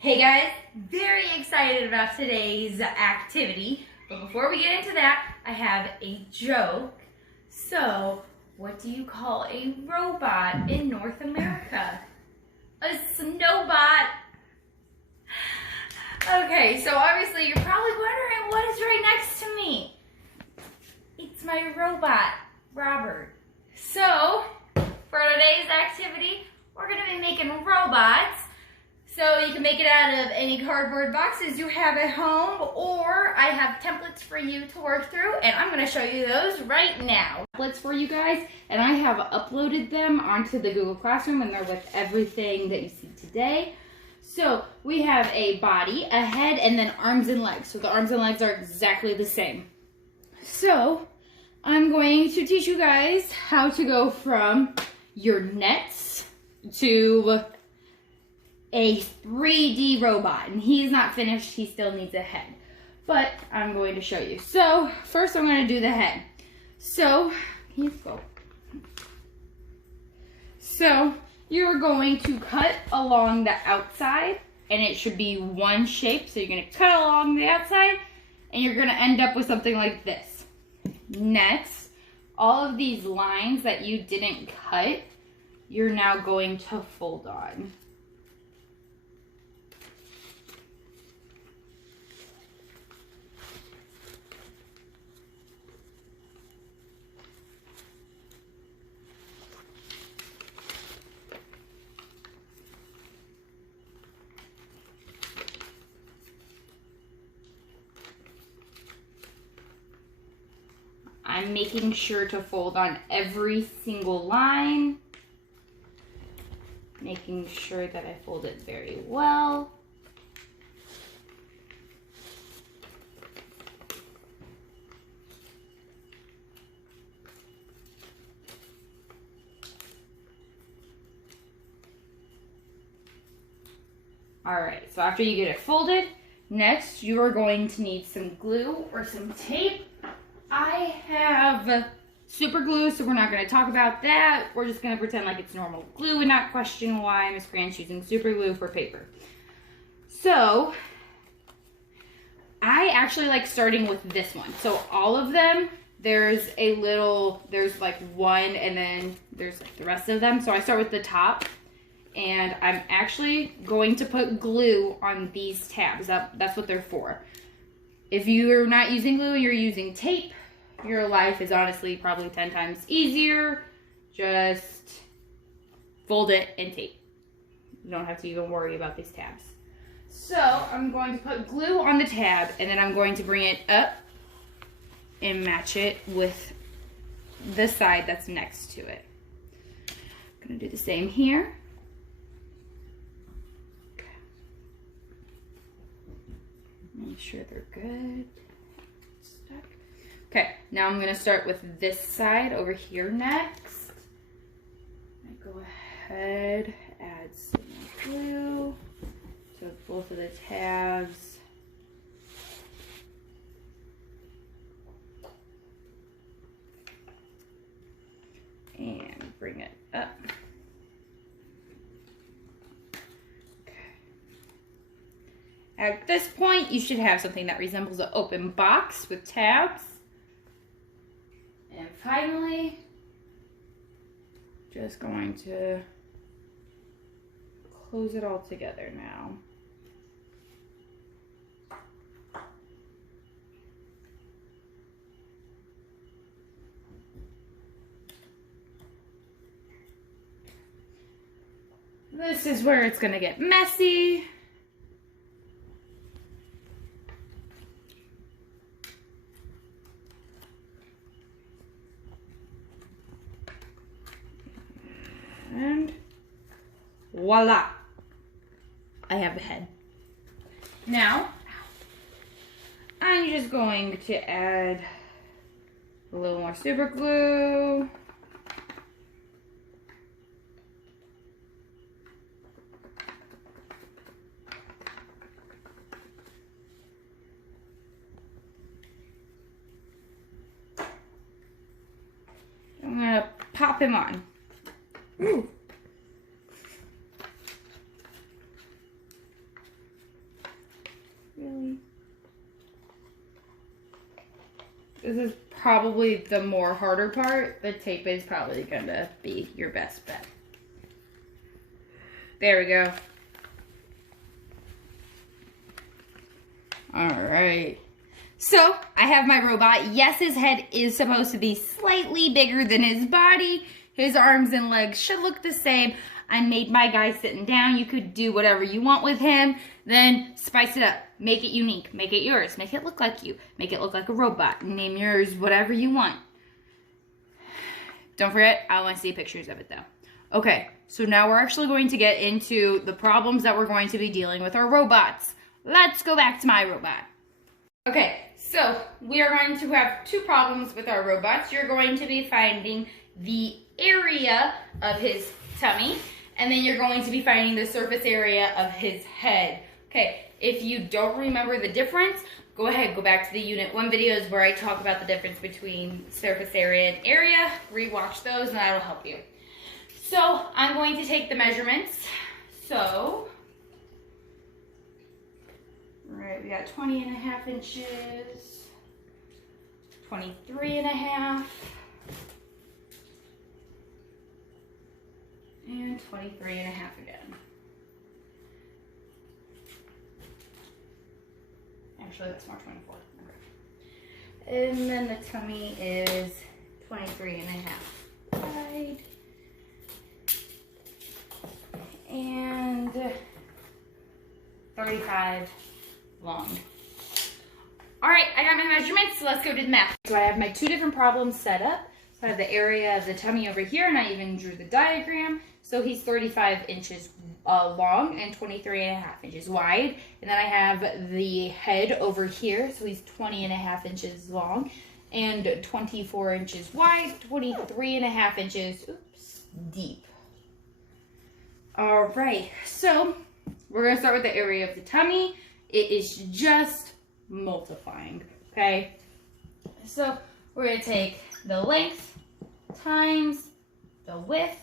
Hey guys, very excited about today's activity, but before we get into that, I have a joke. So, what do you call a robot in North America? A snowbot. Okay, so obviously you're probably wondering what is right next to me. It's my robot, Robert. So, for today's activity, we're gonna be making robots. So you can make it out of any cardboard boxes you have at home, or I have templates for you to work through, and I'm going to show you those right now. Templates for you guys, and I have uploaded them onto the Google Classroom, and they're with everything that you see today. So we have a body, a head, and then arms and legs. So the arms and legs are exactly the same. So I'm going to teach you guys how to go from your nets to a 3D robot, and he's not finished, he still needs a head, but I'm going to show you. So first I'm going to do the head. So you're going to cut along the outside, and it should be one shape. So you're going to cut along the outside, and you're going to end up with something like this. Next, all of these lines that you didn't cut, you're now going to fold on. I'm making sure to fold on every single line, making sure that I fold it very well. All right, so after you get it folded, next you are going to need some glue or some tape. I have super glue, so we're not going to talk about that. We're just going to pretend like it's normal glue and not question why Miss Grant's using super glue for paper. So, I actually like starting with this one. So all of them, there's like one, and then there's like the rest of them. So I start with the top, and I'm actually going to put glue on these tabs. That's what they're for. If you're not using glue, you're using tape, your life is honestly probably 10 times easier. Just fold it and tape. You don't have to even worry about these tabs. So I'm going to put glue on the tab, and then I'm going to bring it up and match it with the side that's next to it. I'm going to do the same here. Make sure they're good. Stuck. Okay, now I'm going to start with this side over here next. I go ahead, add some glue to both of the tabs. And bring it up. At this point, you should have something that resembles an open box with tabs. And finally, just going to close it all together now. This is where it's going to get messy. And voila, I have a head. Now, I'm just going to add a little more super glue. I'm gonna pop him on. Ooh. This is probably the more harder part. The tape is probably gonna be your best bet. There we go. All right. So I have my robot. Yes, his head is supposed to be slightly bigger than his body. His arms and legs should look the same. I made my guy sitting down. You could do whatever you want with him. Then spice it up. Make it unique. Make it yours. Make it look like you. Make it look like a robot. Name yours whatever you want. Don't forget, I want to see pictures of it though. Okay, so now we're actually going to get into the problems that we're going to be dealing with our robots. Let's go back to my robot. Okay, so we are going to have two problems with our robots. You're going to be finding the area of his tummy, and then you're going to be finding the surface area of his head. Okay, if you don't remember the difference, go ahead, go back to the Unit 1 videos where I talk about the difference between surface area and area. Rewatch those and that'll help you. So I'm going to take the measurements. So, all right, we got 20.5 inches, 23.5, and 23.5 again. Actually, that's more 24. Okay. And then the tummy is 23.5 wide. And 35 long. All right, I got my measurements, so let's go do the math. So I have my two different problems set up. So I have the area of the tummy over here, and I even drew the diagram. So he's 35 inches long and 23.5 inches wide. And then I have the head over here, so he's 20.5 inches long and 24 inches wide, 23.5 inches, deep. All right, so we're gonna start with the area of the tummy. It is just multiplying, okay? So we're gonna take the length times the width.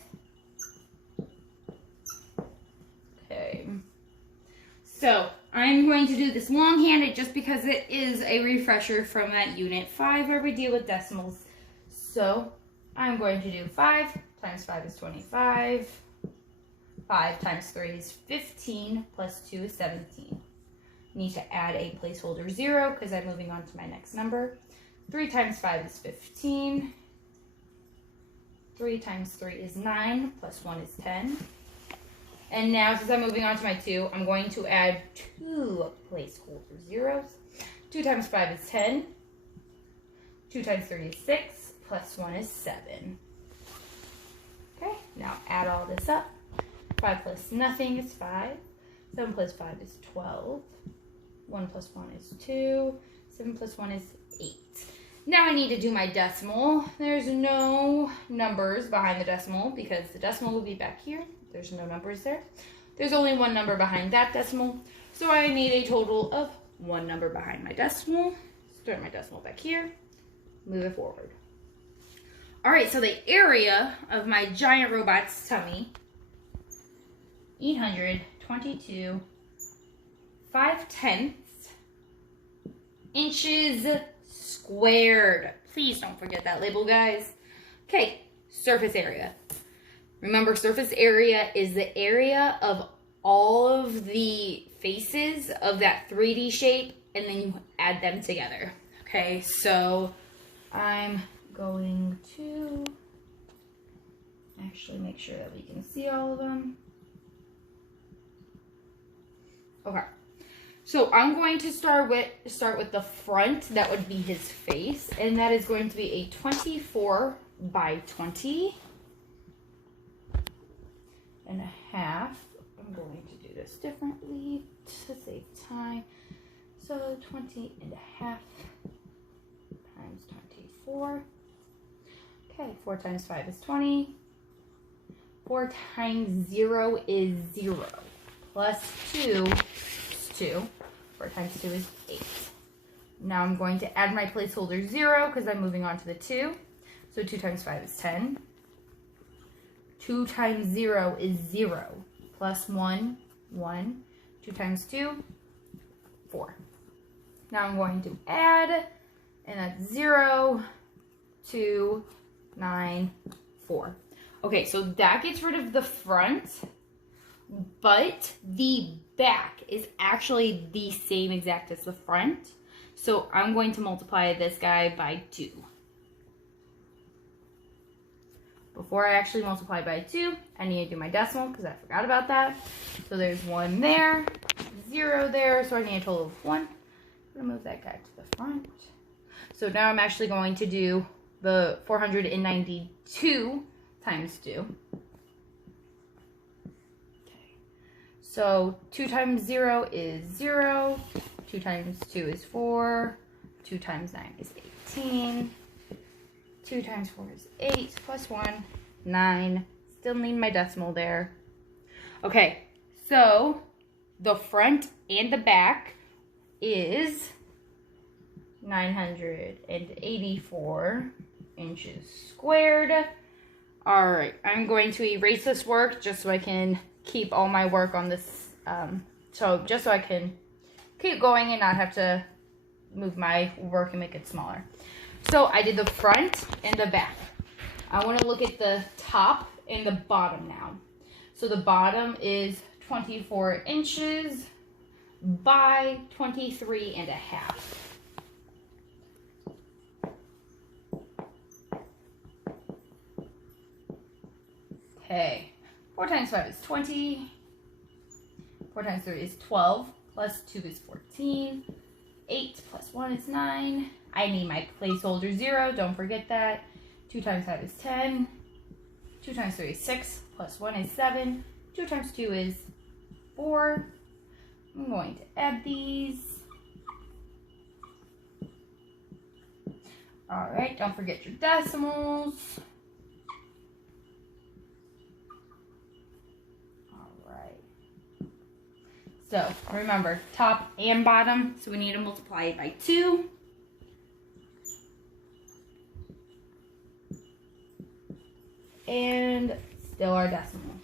Okay. So I'm going to do this long-handed just because it is a refresher from that Unit 5 where we deal with decimals. So I'm going to do 5 times 5 is 25. 5 times 3 is 15, plus 2 is 17. Need to add a placeholder 0 because I'm moving on to my next number. 3 times 5 is 15. 3 times 3 is 9, plus 1 is 10. And now, since I'm moving on to my 2, I'm going to add 2 placeholder zeros. 2 times 5 is 10. 2 times 3 is 6, plus 1 is 7. Okay, now add all this up. 5 plus nothing is 5. 7 plus 5 is 12. 1 plus 1 is 2. 7 plus 1 is 8. Now I need to do my decimal. There's no numbers behind the decimal because the decimal will be back here. There's no numbers there. There's only one number behind that decimal. So I need a total of one number behind my decimal. Start my decimal back here. Move it forward. All right, so the area of my giant robot's tummy, 822 5/10 inches squared. Please don't forget that label, guys. Okay, surface area. Remember, surface area is the area of all of the faces of that 3D shape, and then you add them together. Okay, so I'm going to actually make sure that we can see all of them. Okay, so I'm going to start with the front. That would be his face, and that is going to be a 24 by 20 and a half. I'm going to do this differently to save time. So 20 and a half times 24. Okay, 4 times 5 is 20. 4 times 0 is 0. Plus 2 is 2. 4 times 2 is 8. Now I'm going to add my placeholder 0 because I'm moving on to the 2. So 2 times 5 is 10. 2 times 0 is 0. Plus 1, 1. 2 times 2, 4. Now I'm going to add And that's 0, 2, 9, 4. Okay, so that gets rid of the front, but the back is actually the same exact as the front. So I'm going to multiply this guy by 2. Before I actually multiply by 2, I need to do my decimal because I forgot about that. So there's 1 there, 0 there, so I need a total of 1. I'm going to move that guy to the front. So now I'm actually going to do the 492 times 2. Okay. So 2 times 0 is 0. 2 times 2 is 4. 2 times 9 is 18. 2 times 4 is 8, plus 1, 9. Still need my decimal there. Okay, so the front and the back is 984 inches squared. All right, I'm going to erase this work just so I can keep all my work on this, just so I can keep going and not have to move my work and make it smaller. So I did the front and the back. I want to look at the top and the bottom now. So the bottom is 24 inches by 23 and a half. Okay, 4 times 5 is 20. 4 times 3 is 12. Plus 2 is 14. 8 plus 1 is 9. I need my placeholder 0. Don't forget that. 2 times 5 is 10. 2 times 3 is 6. Plus 1 is 7. 2 times 2 is 4. I'm going to add these. All right, don't forget your decimals. So remember, top and bottom, so we need to multiply it by 2. And still our decimal.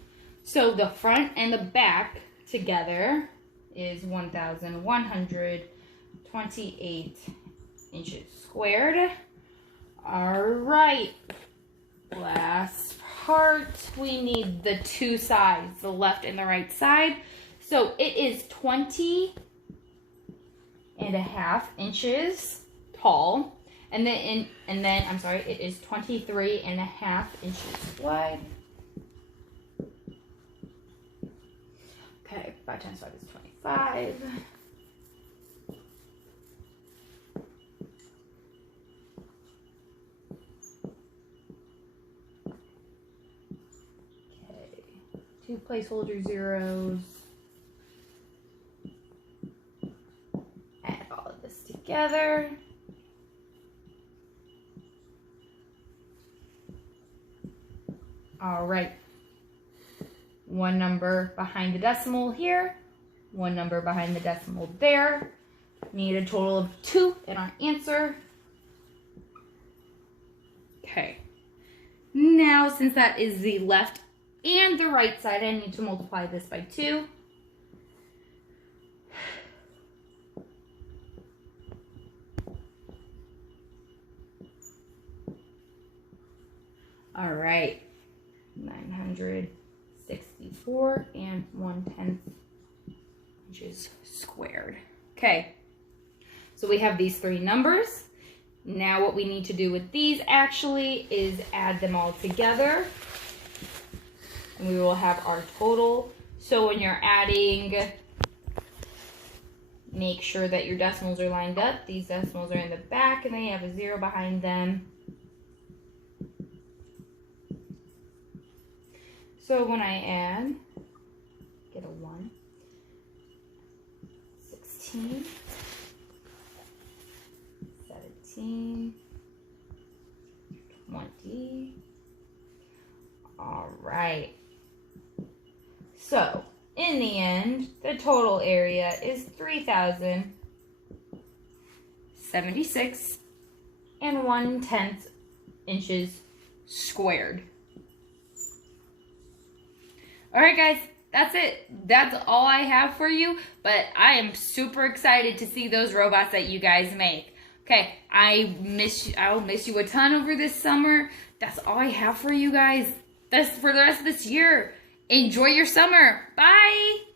So the front and the back together is 1,128 inches squared. All right, last part, we need the 2 sides, the left and the right side. So it is 20 and a half inches tall, and then it is 23 and a half inches wide. Okay, 5 times 5 is 25. Okay, 2 placeholder zeros. Together. All right. 1 number behind the decimal here, 1 number behind the decimal there. Need a total of 2 in our answer. Okay. Now, since that is the left and the right side, I need to multiply this by 2. All right, 964 and 1/10 inches squared. Okay, so we have these 3 numbers. Now what we need to do with these actually is add them all together, and we will have our total. So when you're adding, make sure that your decimals are lined up. These decimals are in the back and they have a 0 behind them. So when I add, get a 1, 16, 17, 20. All right. So in the end, the total area is 3,076 and 1/10 inches squared. All right, guys, that's it. That's all I have for you, but I am super excited to see those robots that you guys make. Okay. Okay, I'll miss you a ton over this summer. That's all I have for you guys. That's for the rest of this year. Enjoy your summer. Bye.